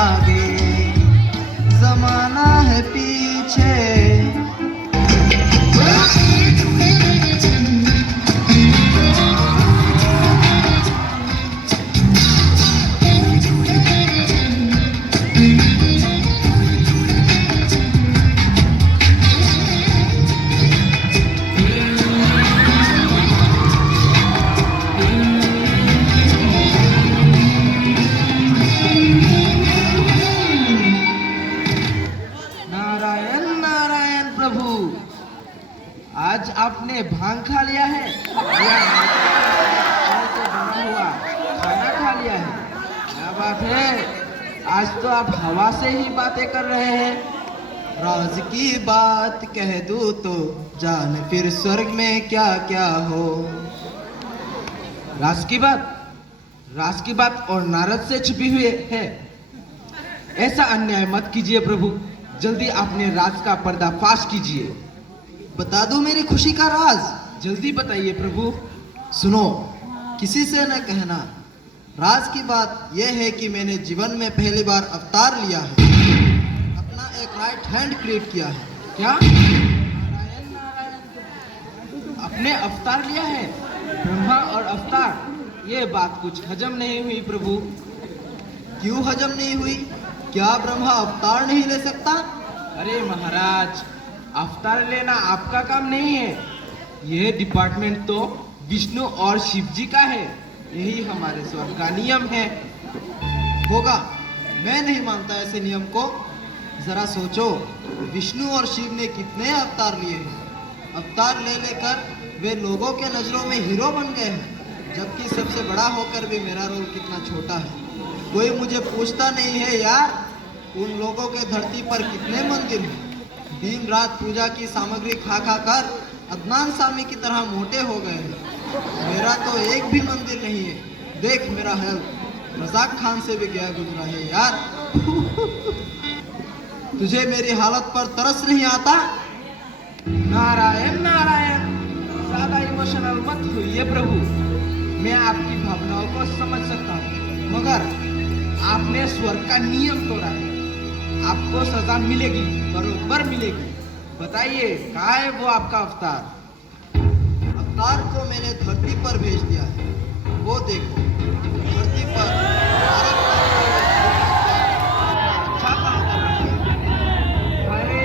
आगे, जमाना है पीछे। नारायण नारायण प्रभु, आज आपने भांग खा लिया है या से बना हुआ खाना खा लिया है? क्या बात है, आज तो आप हवा से ही बातें कर रहे हैं। राज की बात कह दूं तो जान फिर स्वर्ग में क्या क्या हो। राज की बात और नारद से छुपी हुई है। ऐसा अन्याय मत कीजिए प्रभु, जल्दी अपने राज का पर्दाफाश कीजिए। बता दो मेरी खुशी का राज। जल्दी बताइए प्रभु। सुनो, किसी से न कहना। राज की बात यह है कि मैंने जीवन में पहली बार अवतार लिया है, अपना एक राइट हैंड क्रिएट किया है। क्या? नारायण नारायण, अपने अवतार लिया है? ब्रह्मा और अवतार, ये बात कुछ हजम नहीं हुई प्रभु। क्यों हजम नहीं हुई? क्या ब्रह्मा अवतार नहीं ले सकता? अरे महाराज, अवतार लेना आपका काम नहीं है। यह डिपार्टमेंट तो विष्णु और शिव जी का है। यही हमारे स्वर्ग का नियम है। होगा, मैं नहीं मानता ऐसे नियम को। जरा सोचो, विष्णु और शिव ने कितने अवतार लिए हैं। अवतार ले लेकर वे लोगों के नजरों में हीरो बन गए हैं, जबकि सबसे बड़ा होकर भी मेरा रोल कितना छोटा है। कोई मुझे पूछता नहीं है यार, उन लोगों के धरती पर कितने मंदिर हैं। दिन रात पूजा की सामग्री खा खा कर अदनान सामी की तरह मोटे हो गए हैं। मेरा तो एक भी मंदिर नहीं है। देख मेरा हेल्थ रजाक खान से भी गया गुजरा है यार। तुझे मेरी हालत पर तरस नहीं आता? नारायण नारायण, ज्यादा इमोशनल मत होइए प्रभु। मैं आपकी भावनाओं को समझ सकता हूँ, मगर आपने स्वर्ग का नियम तोड़ा है। आपको सजा मिलेगी, बरोबर मिलेगी। बताइए, कहाँ है वो आपका अवतार? अवतार को मैंने धरती पर भेज दिया है। वो देखो, धरती पर अच्छा काम कर रहा है। अरे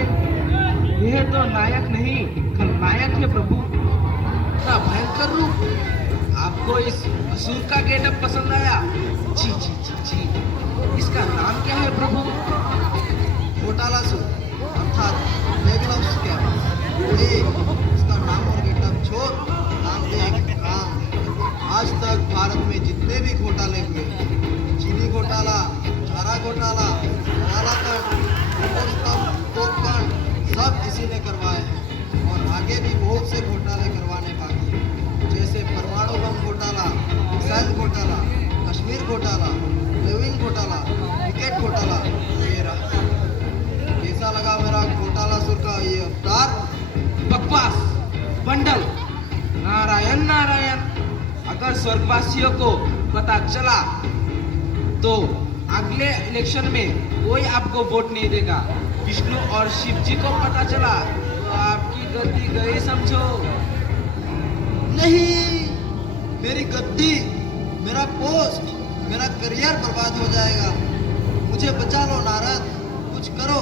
यह तो नायक नहीं, खलनायक है प्रभु। इतना भयंकर रूप। आपको इस असुर का गेटअप पसंद आया? जी जी जी जी, इसका नाम क्या है प्रभु? घोटालासुर अर्थात डेविल्स कैप। इसका नाम और गेटअप छोड़, नाम देख काम। आज तक भारत में जितने भी घोटाले हुए, चीनी घोटाला, चारा घोटाला, कांड, सब इसी ने करवाए हैं। और आगे भी बहुत से घोटाले करवाने बाकी हैं, जैसे परमाणु बम घोटाला, मिसाइल घोटाला, कश्मीर घोटाला, रेविंग घोटाला, विकेट घोटाला। ये रहा। कैसा लगा मेरा घोटालासुर का ये अवतार? बकवास, बंडल। नारायण नारायण, अगर स्वर्गवासियों को पता चला तो अगले इलेक्शन में कोई आपको वोट नहीं देगा। विष्णु और शिव जी को पता चला तो आपकी गद्दी गई समझो। नहीं, मेरी गद्दी, मेरा पोस्ट, मेरा करियर बर्बाद हो जाएगा। मुझे बचा लो नारद, कुछ करो,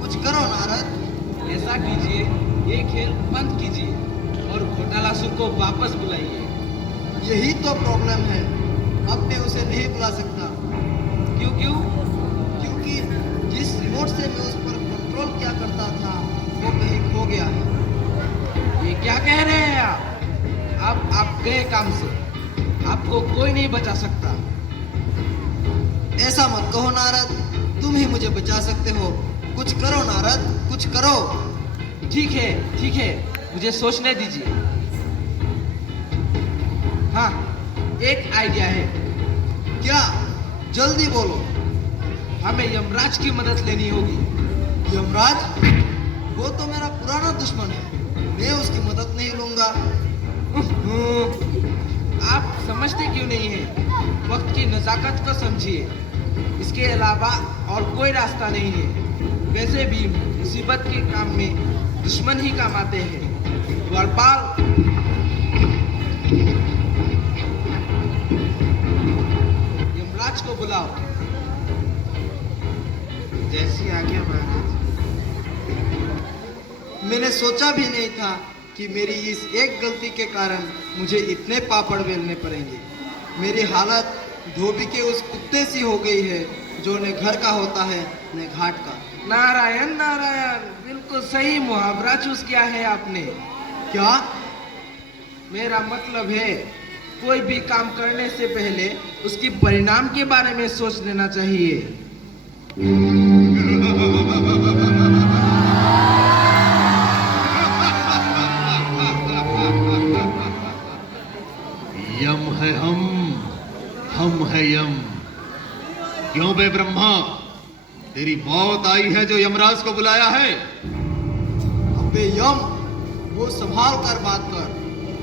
कुछ करो नारद। ऐसा कीजिए, ये खेल बंद कीजिए और घोटालासुर को वापस बुलाइए। यही तो प्रॉब्लम है, अब मैं उसे नहीं बुला सकता। क्यों क्यों? क्योंकि जिस रिमोट से मैं उस पर कंट्रोल किया करता था वो कहीं खो गया है। ये क्या कह रहे हैं आप? अब आप गए काम से, आपको कोई नहीं बचा सकता। ऐसा मत कहो नारद, तुम ही मुझे बचा सकते हो। कुछ करो नारद, कुछ करो। ठीक है, मुझे सोचने दीजिए। हाँ, एक आइडिया है। क्या? जल्दी बोलो। हमें यमराज की मदद लेनी होगी। यमराज? वो तो मेरा पुराना दुश्मन है, मैं उसकी मदद नहीं लूंगा। आप समझते क्यों नहीं है? वक्त की नजाकत को समझिए। इसके अलावा और कोई रास्ता नहीं है। वैसे भी मुसीबत के काम में दुश्मन ही काम आते हैं। द्वारपाल, यमराज को बुलाओ। जैसी आज्ञा महाराज। मैंने सोचा भी नहीं था कि मेरी इस एक गलती के कारण मुझे इतने पापड़ बेलने पड़ेंगे। मेरी हालत धोबी के उस कुत्ते सी हो गई है जो न घर का होता है न घाट का। नारायण नारायण, बिल्कुल सही मुहावरा चूज किया है आपने। क्या? मेरा मतलब है, कोई भी काम करने से पहले उसकी परिणाम के बारे में सोच लेना चाहिए। यम है हम है यम। क्यों बे ब्रह्मा, तेरी मौत आई है जो यमराज को बुलाया है? अबे यम, वो संभाल कर बात कर।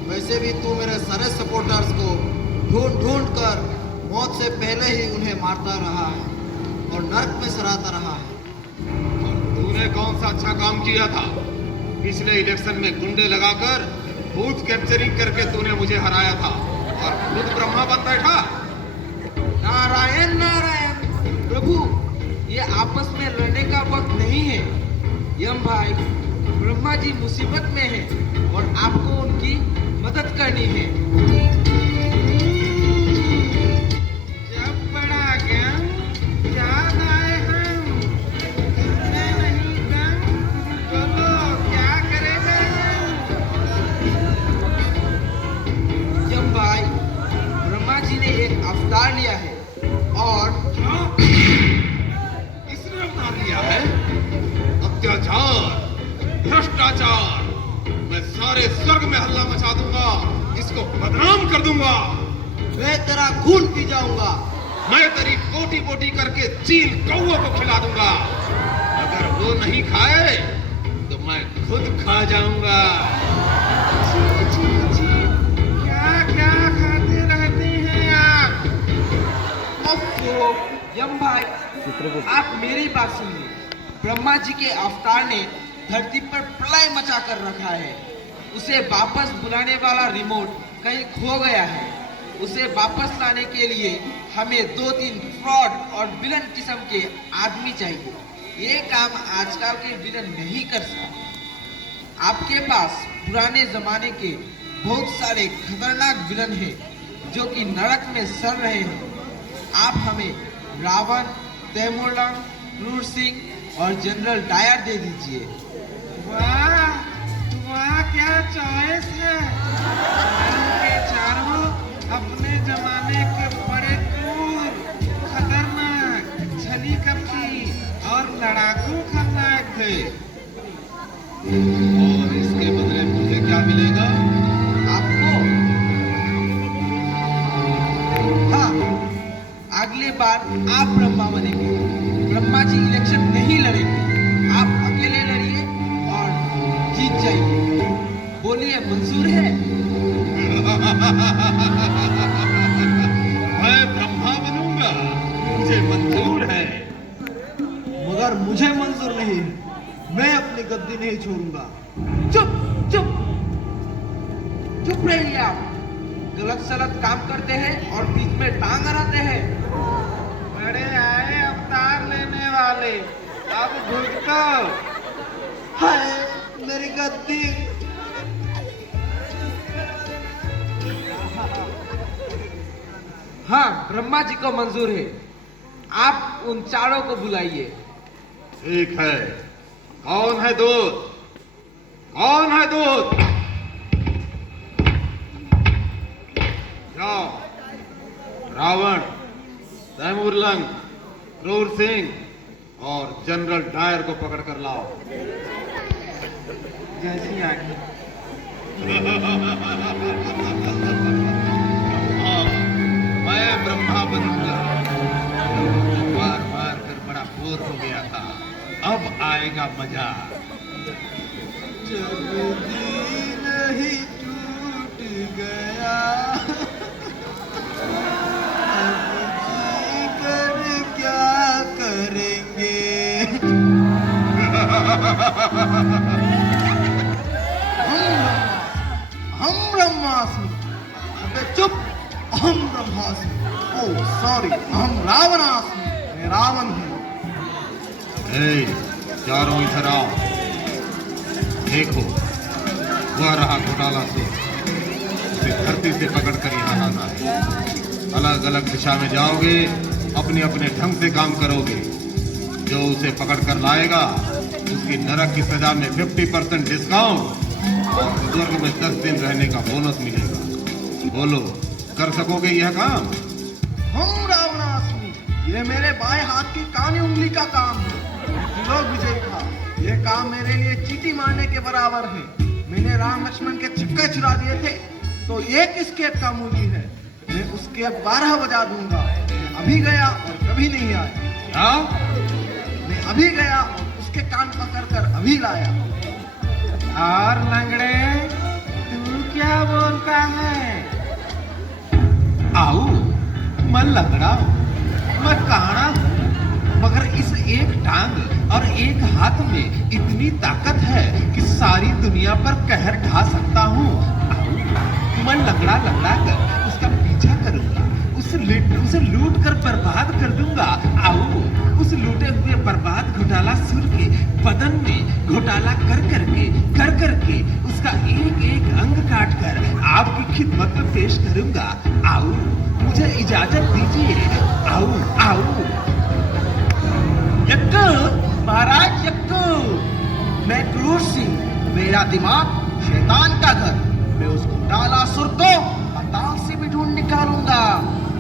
वैसे भी तू मेरे सारे सपोर्टर्स को ढूंढ ढूंढ कर मौत से पहले ही उन्हें मारता रहा है और नर्क में सराहता रहा है। तूने कौन सा अच्छा काम किया था? पिछले इलेक्शन में गुंडे लगाकर बूथ कैप्चरिंग करके तूने मुझे हराया था और खुद ब्रह्मा बन बैठा। नारायण नारायण, प्रभु ये आपस में लड़ने का वक्त नहीं है। यम भाई, ब्रह्मा जी मुसीबत में है और आपको उनकी मदद करनी है। जब बड़ा ज्ञान याद आए हम, इसमें नहीं दम, बोलो क्या करेगा यम भाई, ब्रह्मा जी ने एक अवतार लिया है और किसने अवतार लिया है? अत्याचार, भ्रष्टाचार। मैं सारे स्वर्ग में हल्ला मचा दूंगा, इसको बदनाम कर दूंगा। मैं तेरा खून पी जाऊंगा। मैं तेरी बोटी बोटी करके चील कौओं को खिला दूंगा। अगर वो नहीं खाए तो मैं खुद खा जाऊंगा। क्या क्या खाते रहते हैं आप? ओफो, यम भाई, आप मेरी बात सुनिए। ब्रह्मा जी के अवतार ने धरती पर प्रलय मचा कर रखा है। उसे वापस बुलाने वाला रिमोट कहीं खो गया है। उसे वापस लाने के लिए हमें 2-3 फ्रॉड और विलन किस्म के आदमी चाहिए। ये काम आजकल के विलन नहीं कर सकते। आपके पास पुराने जमाने के बहुत सारे खतरनाक विलन हैं जो कि नरक में सड़ रहे हैं। आप हमें रावण, तैमूरलंग, क्रूर सिंह और जनरल डायर दे दीजिए। वाह वाह, क्या चॉइस है। चारों के चारों अपने जमाने के बड़े क्रूर, खतरनाक, छली कपटी और लड़ाकू खलनायक थे। और इसके बदले मुझे क्या मिलेगा? आपको हाँ, अगली बार आप ब्रह्मा बनेंगे। ब्रह्मा जी इलेक्शन नहीं लड़ेंगे, आप अकेले लड़िए और जीत जाइए। बोलिए, मंजूर है? मैं ब्रह्मा बनूंगा, मुझे मंजूर है। मगर मुझे मंजूर नहीं। मैं अपनी गद्दी नहीं छोड़ूंगा। चुप चुप चुप रहिए आप। गलत सलत काम करते हैं और बीच में टांग अड़ाते हैं। बड़े आए अवतार लेने वाले, अब भुगतो। हाय मेरी गद्दी। हाँ, ब्रह्मा जी को मंजूर है। आप उन चारों को बुलाइए। ठीक है। कौन है दूत? कौन है दूत? जाओ, रावण, तैमूरलंग, क्रूर सिंह और जनरल डायर को पकड़ कर लाओ। जैसी आज्ञा। मैं ब्रह्मा बनूंगा। मार मार कर बड़ा बोर हो गया था, अब आएगा मजा। जब दिल ही टूट गया, अब जी कर क्या तू हम ब्रह्मास्मि। अबे चुप, अहम ब्रह्मास्मि। ओ सॉरी, अहम रावणास्मि। मैं रावण हूँ। ए, चारों इधर आओ। देखो, वह रहा घोटालासुर। उसे धरती से पकड़कर यहाँ लाना है। अलग अलग दिशा में जाओगे, अपने अपने ढंग से काम करोगे। जो उसे पकड़कर लाएगा, उसकी नरक की सजा में 50% डिस्काउंट और स्वर्ग में 10 दिन रहने का बोनस मिलेगा। बोलो, कर सकोगे यह काम? हम रावणास्मि। ये मेरे बाएं हाथ की कानी उंगली का काम है। त्रिलोक विजय था। यह काम मेरे लिए चींटी मारने के बराबर है। मैंने राम लक्ष्मण के छिक्के चुरा दिए थे, तो एक स्केप का मूली है। मैं उसके 12 बजा दूंगा। मैं अभी गया और कभी नहीं आया। क्या? मैं अभी गया और उसके कान पकड़कर अभी लाया। और लंगड़े, तू क्या बोलता है? आओ, मैं लंगड़ा हूँ, मैं काना हूँ, मगर इस एक टांग और एक हाथ में इतनी ताकत है कि सारी दुनिया पर कहर ढा सकता हूँ। आओ, मैं लंगड़ा लंगड़ा कर उसका पीछा करूंगा, उसे लूट कर बर्बाद कर दूंगा। आओ, उस लूटे हुए बर्बाद घोटाला सुर के बदन में घोटाला कर करके उसका एक एक अंग काट कर आपकी खिदमत में पेश करूंगा। आओ, मुझे इजाजत दीजिए। आओ आओ। यक्कू, महाराज यक्कू, मैं क्रूर सिंह, मेरा दिमाग शैतान का घर। मैं उस घोटालासुर को पाताल से भी ढूंढ निकालूंगा।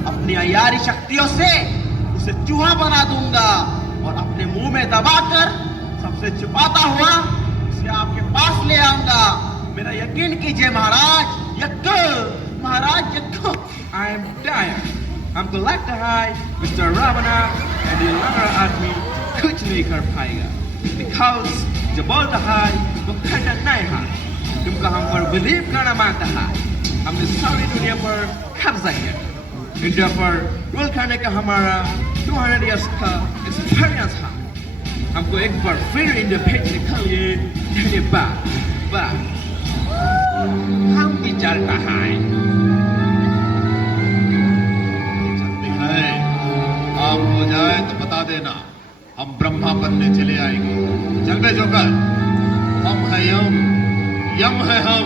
अपनी अयारी शक्तियों से उसे चूहा बना दूंगा और अपने मुंह में दबाकर सबसे छुपाता हुआ उसे आपके पास ले आऊंगा। मेरा यकीन कीजिए महाराज यक्कू, महाराज यक्कू। I am tired. हमको लगता है मिस्टर रावणा and the लंगड़ा आदमी कुछ नहीं कर पाएगा, because जो बोलता है वो करता नहीं है। तुमको हम पर बिलीव करना मांगता है। हमने सारी दुनिया पर कब्जा किया। इंडिया पर रूल करने का हमारा 200 इयर्स का एक्सपीरियंस है। हमको एक बार फिर इंडिया भेजने के लिए धन्यवाद। हम भी चलता है। चलते हैं। काम हो जाए तो बता देना, हम ब्रह्मा बनने चले आएंगे। चल बे जोकर, हम है यम है हम।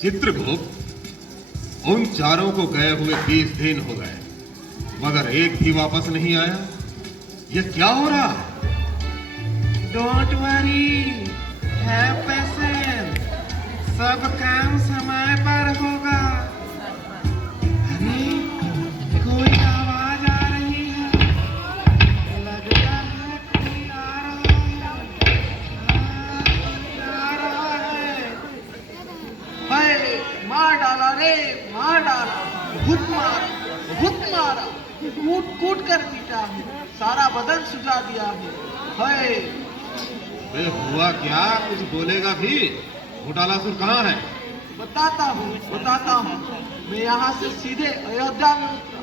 चित्रगुप्त, उन चारों को गए हुए 20 दिन हो गए, मगर एक भी वापस नहीं आया। यह क्या हो रहा है? Don't worry, have patience. सब काम समय पर होगा। अरे, कोई आवाज आ रही है। लगता है कोई आ रहा है। हाय, मार डाला रे, मार डाला। बहुत मारा। कूट कर पीटा है। सारा बदन सुझा दिया है। हाय, बे हुआ क्या? कुछ बोलेगा भी? घोटालासुर कहाँ है? बताता हूँ। मैं यहाँ से सीधे अयोध्या में उतरा।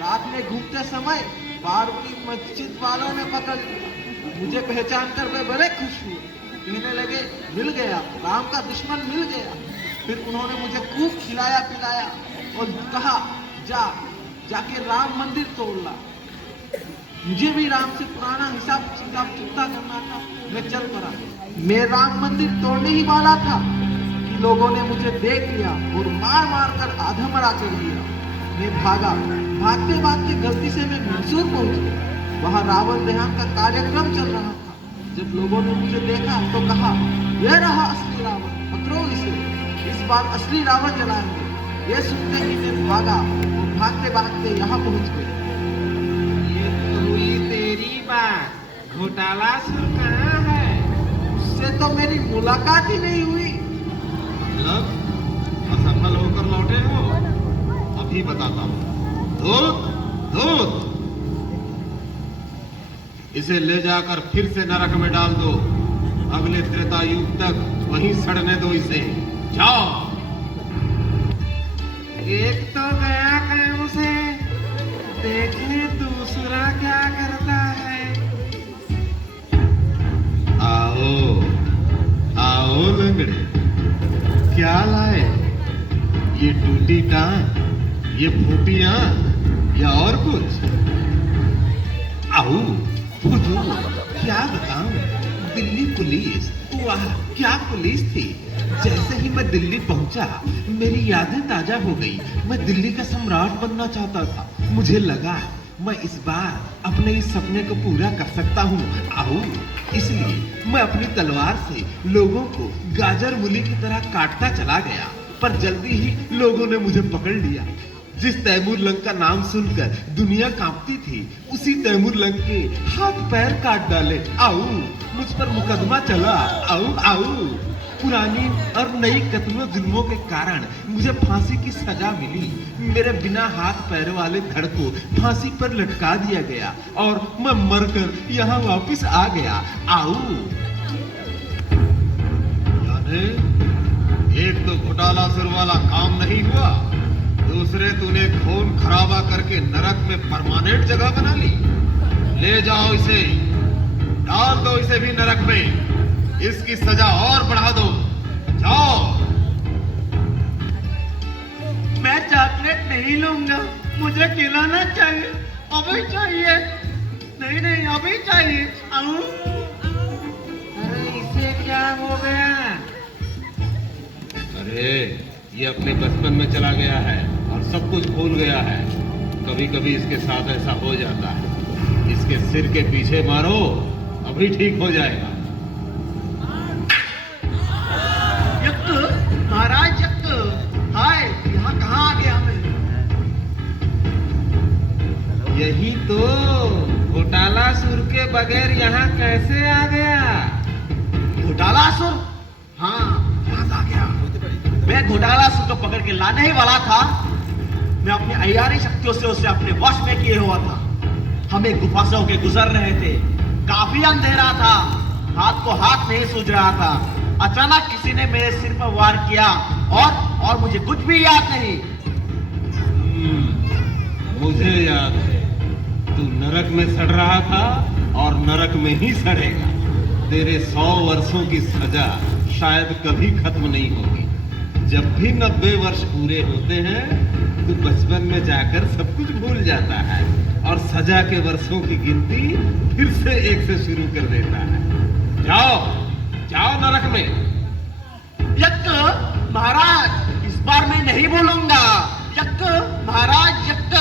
रात में घूमते समय बारहवीं मस्जिद वालों ने पकड़ लिया। मुझे पहचान कर मैं बड़े खुश हुए। कहने लगे मिल गया, राम का दुश्मन मिल गया। फिर उन्होंने मुझे खूब खिलाया पिलाया और कहा जाके राम मंदिर तोड़ ला। मुझे भी राम से पुराना हिसाब किताब चुकता करना था। मैं चल पड़ा। मैं राम मंदिर तोड़ने ही वाला था कि लोगों ने मुझे देख लिया और मार कर आधा मरा कर दिया। मैं भागते गलती से मैं मैसूर पहुंच गया। वहां रावण दहन का कार्यक्रम चल रहा था। जब लोगों ने मुझे देखा तो कहा, यह रहा असली रावण, पकड़ो इसे, इस बार असली रावण जलाएंगे। ये सुनते ही मैं भागा और भागते यहाँ पहुंच गया। ये तो हुई तेरी बात। घोटालासुर कहाँ है? उससे तो मेरी मुलाकात ही नहीं हुई। मतलब असफल होकर लौटे हो? अभी बताता हूँ। दूत, इसे ले जाकर फिर से नरक में डाल दो। अगले त्रेता युग तक वहीं सड़ने दो इसे। जाओ। एक तो गया काम से, क्या लाए? ये टूटी टांग, ये फूटी आंख या और कुछ? आओ हुजूर, क्या बताऊं, दिल्ली पुलिस, वाह क्या पुलिस थी। जैसे ही मैं दिल्ली पहुंचा मेरी यादें ताजा हो गई। मैं दिल्ली का सम्राट बनना चाहता था। मुझे लगा मैं इस बार अपने इस सपने को पूरा कर सकता हूँ। आओ, इसलिए मैं अपनी तलवार से लोगों को गाजर मूली की तरह काटता चला गया, पर जल्दी ही लोगों ने मुझे पकड़ लिया। जिस तैमूर लंग का नाम सुनकर दुनिया कांपती थी, उसी तैमूर लंग के हाथ पैर काट डाले। आओ, मुझ पर मुकदमा चला। आओ आओ, पुरानी और नई कत्लों जुल्मों के कारण मुझे फांसी की सजा मिली। मेरे बिना हाथ पैर वाले धड़ को फांसी पर लटका दिया गया और मैं मरकर यहाँ वापस आ गया। आओ, यानी एक तो घोटाला सुर वाला काम नहीं हुआ, दूसरे तूने खून खराबा करके नरक में परमानेंट जगह बना ली। ले जाओ इसे, डाल दो इसे भी नरक में, इसकी सजा और बढ़ा दो। जाओ। मैं चॉकलेट नहीं लूंगा, मुझे खिलाना चाहिए, अभी चाहिए। नहीं नहीं, अभी चाहिए। अरे इसे क्या हो गया? अरे ये अपने बचपन में चला गया है और सब कुछ भूल गया है। कभी कभी इसके साथ ऐसा हो जाता है। इसके सिर के पीछे मारो, अभी ठीक हो जाएगा। महाराज यक्क, हाय, यहाँ कहाँ आ गया मैं? यही तो, घोटाला सुर के बगैर यहाँ कैसे आ गया? घोटालासुर? हाँ, याद आ गया। मैं घोटालासुर को पकड़ के लाने ही वाला था। मैं अपनी अय्यारी शक्तियों से उसे अपने वश में किए हुआ था। हम एक गुफा से होके गुजर रहे थे। काफी अंधेरा था, हाथ को हाथ नहीं सूझ रहा था। अचानक किसी ने मेरे सिर पर वार किया और मुझे कुछ भी याद नहीं। मुझे याद है, तू नरक में सड़ रहा था और नरक में ही सड़ेगा। तेरे 100 वर्षों की सजा शायद कभी खत्म नहीं होगी। जब भी 90 वर्ष पूरे होते हैं, तू बचपन में जाकर सब कुछ भूल जाता है और सजा के वर्षों की गिनती फिर से एक से शुरू कर देता है। जाओ जाओ नरक में। यक्क, महाराज, इस बार मैं नहीं भूलूंगा। यक्क, महाराज, यक्क।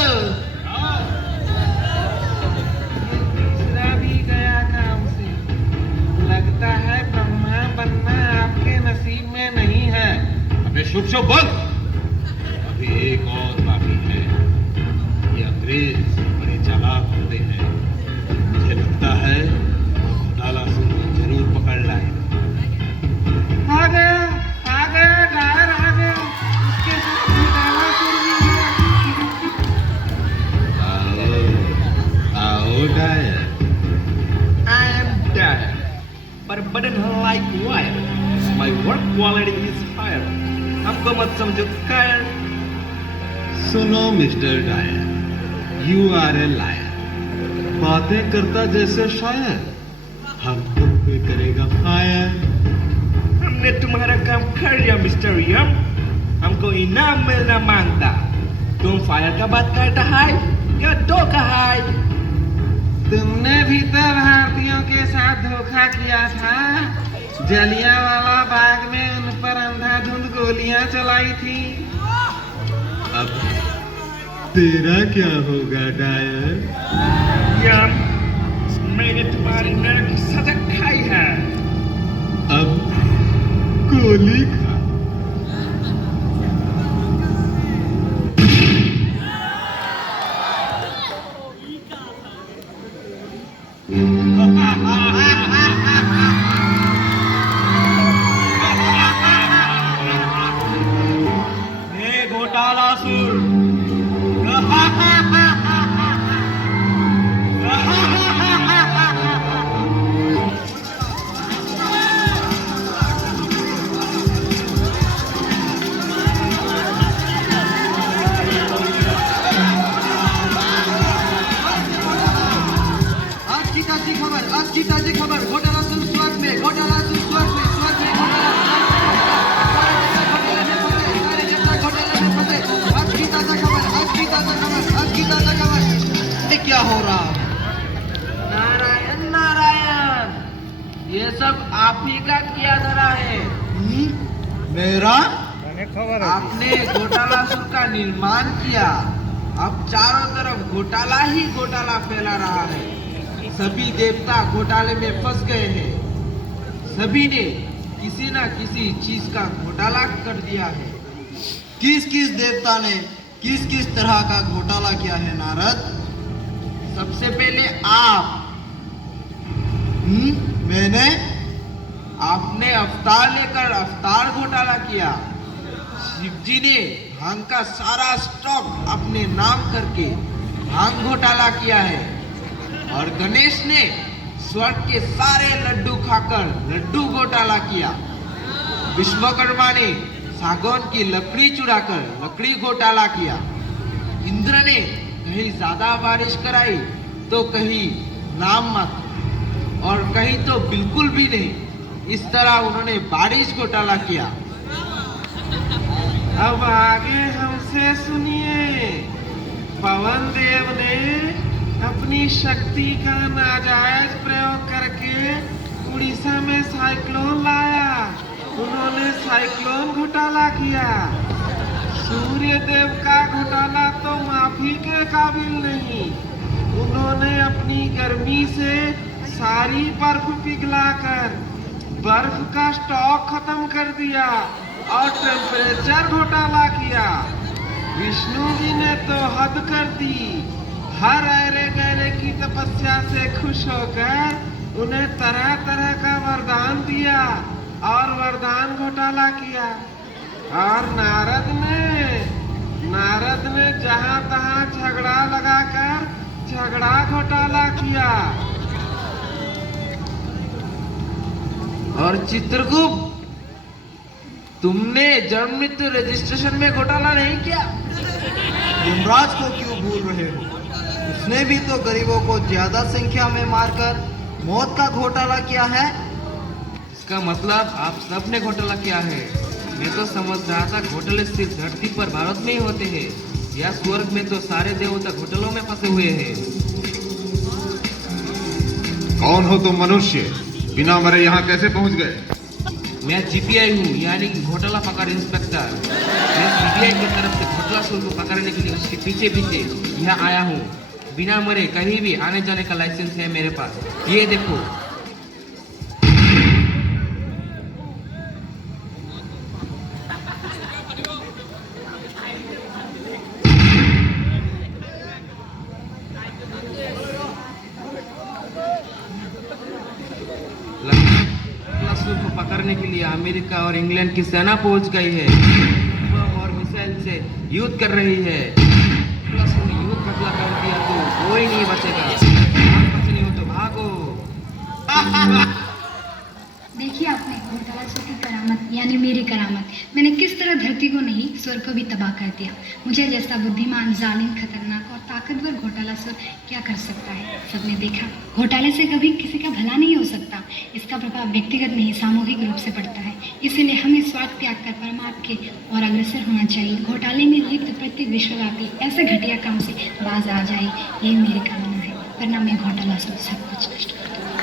तीसरा भी गया काम से। लगता है ब्रह्मा बनना आपके नसीब में नहीं है। अबे शुभ शुभ बोल। अभी एक और बाकी है। ये अंग्रेज बड़े चालाक होते हैं। मुझे लगता है वो घोटालासुर को जरूर पकड़ लाएगा। आ गया डायर आ गया। उसके साथ घोटालासुर भी है। आओ Dyer. I am dead, but button like wire. My work quality is higher. हमको मत समझो कायर। सुनो mister Dyer, you are a liar. बातें करता जैसे शायर, हम तुम पे करेगा फायर। हमने तुम्हारा काम कर लिया मिस्टर यम, हमको इनाम मिलना मांगता। तुम फायर का बात करता है या दो का है? तुमने भी तो भारतीयों के साथ धोखा किया था। जलियांवाला बाग में उन पर अंधाधुंध गोलियां चलाई थी। अब तेरा क्या होगा डायर? यम, मैंने तुम्हारी नरक की सजा खाई है। अब गोली खा। हे घोटालासुर, आज की ताजी खबर, घोटालासुर स्वर्ग में, घोटालासुर स्वर्ग में, स्वर्ग में घोटाला। हो रहा है? नारायण नारायण, ये सब आप ही का किया धरा है। मेरा? आपने घोटालासुर का निर्माण किया, अब चारों तरफ घोटाला ही घोटाला फैला रहा है। सभी देवता घोटाले में फंस गए हैं। सभी ने किसी न किसी चीज का घोटाला कर दिया है। किस किस देवता ने किस किस तरह का घोटाला किया है नारद? सबसे पहले आप। मैंने? आपने अवतार लेकर अवतार घोटाला किया। शिव जी ने भांग का सारा स्टॉक अपने नाम करके भांग घोटाला किया है। और गणेश ने स्वर्ग के सारे लड्डू खाकर लड्डू घोटाला किया। विश्वकर्मा ने सागौन की लकड़ी चुराकर लकड़ी घोटाला किया। इंद्र ने कहीं ज्यादा बारिश कराई तो कहीं नाम मात्र, और कहीं तो बिल्कुल भी नहीं। इस तरह उन्होंने बारिश घोटाला किया। अब आगे हमसे सुनिए। पवन देव ने अपनी शक्ति का नाजायज प्रयोग करके उड़ीसा में साइक्लोन लाया। उन्होंने साइक्लोन घोटाला किया। सूर्य देव का घोटाला तो माफी के काबिल नहीं। उन्होंने अपनी गर्मी से सारी बर्फ पिघलाकर बर्फ का स्टॉक खत्म कर दिया और टेम्परेचर घोटाला किया। विष्णु जी ने तो हद कर दी। हर ऐरे गैरे की तपस्या से खुश होकर उन्हें तरह तरह का वरदान दिया और वरदान घोटाला किया। और नारद ने जहां तहां झगड़ा लगाकर झगड़ा घोटाला किया। और चित्रगुप्त, तुमने जन्म मृत्यु रजिस्ट्रेशन में घोटाला नहीं किया? यमराज को क्यों भूल रहे हो? उसने भी तो गरीबों को ज्यादा संख्या में मारकर मौत का घोटाला किया है। इसका मतलब आप सब ने घोटाला किया है। मैं तो समझ रहा था घोटाले सिर्फ धरती पर भारत में ही होते हैं, या स्वर्ग में तो सारे देवता घोटालों में फंसे हुए हैं। कौन हो तुम मनुष्य? बिना मरे यहाँ कैसे पहुँच गए? मैं जीपीआई हूँ, यानी घोटाला पकड़ इंस्पेक्टर। मैं सीबीआई की तरफ से घोटालासुर को पकड़ने के लिए उसके पीछे पीछे यहाँ आया हूँ। बिना मरे कहीं भी आने जाने का लाइसेंस है मेरे पास। ये देखो। घोटालासुर को पकड़ने के लिए अमेरिका और इंग्लैंड की सेना पहुंच गई है। बम और मिसाइल से युद्ध कर रही है। घोटालासुर ने युद्ध बदला कर दिया तो कोई नहीं बचेगा। बचनी हो तो भागो। देखिए आपने घोटालासुर की करामत, यानी मेरी करामत। मैंने किस तरह धरती को नहीं स्वर्ग को भी तबाह कर दिया। मुझे जैसा बुद्धिमान, जालिम, खतरनाक और ताकतवर घोटालासुर क्या कर सकता है? सबने देखा, घोटाले से कभी किसी का भला नहीं हो सकता। इसका प्रभाव व्यक्तिगत नहीं, सामूहिक रूप से पड़ता है। इसीलिए हमें स्वार्थ त्याग कर परमार्थ के और अग्रसर होना चाहिए। घोटाले में लिप्त प्रत्येक विश्वव्यापी ऐसे घटिया काम से बाज आ जाए, ये मेरी कामना है। वरना मैं घोटालासुर सब कुछ नष्ट कर दूंगा।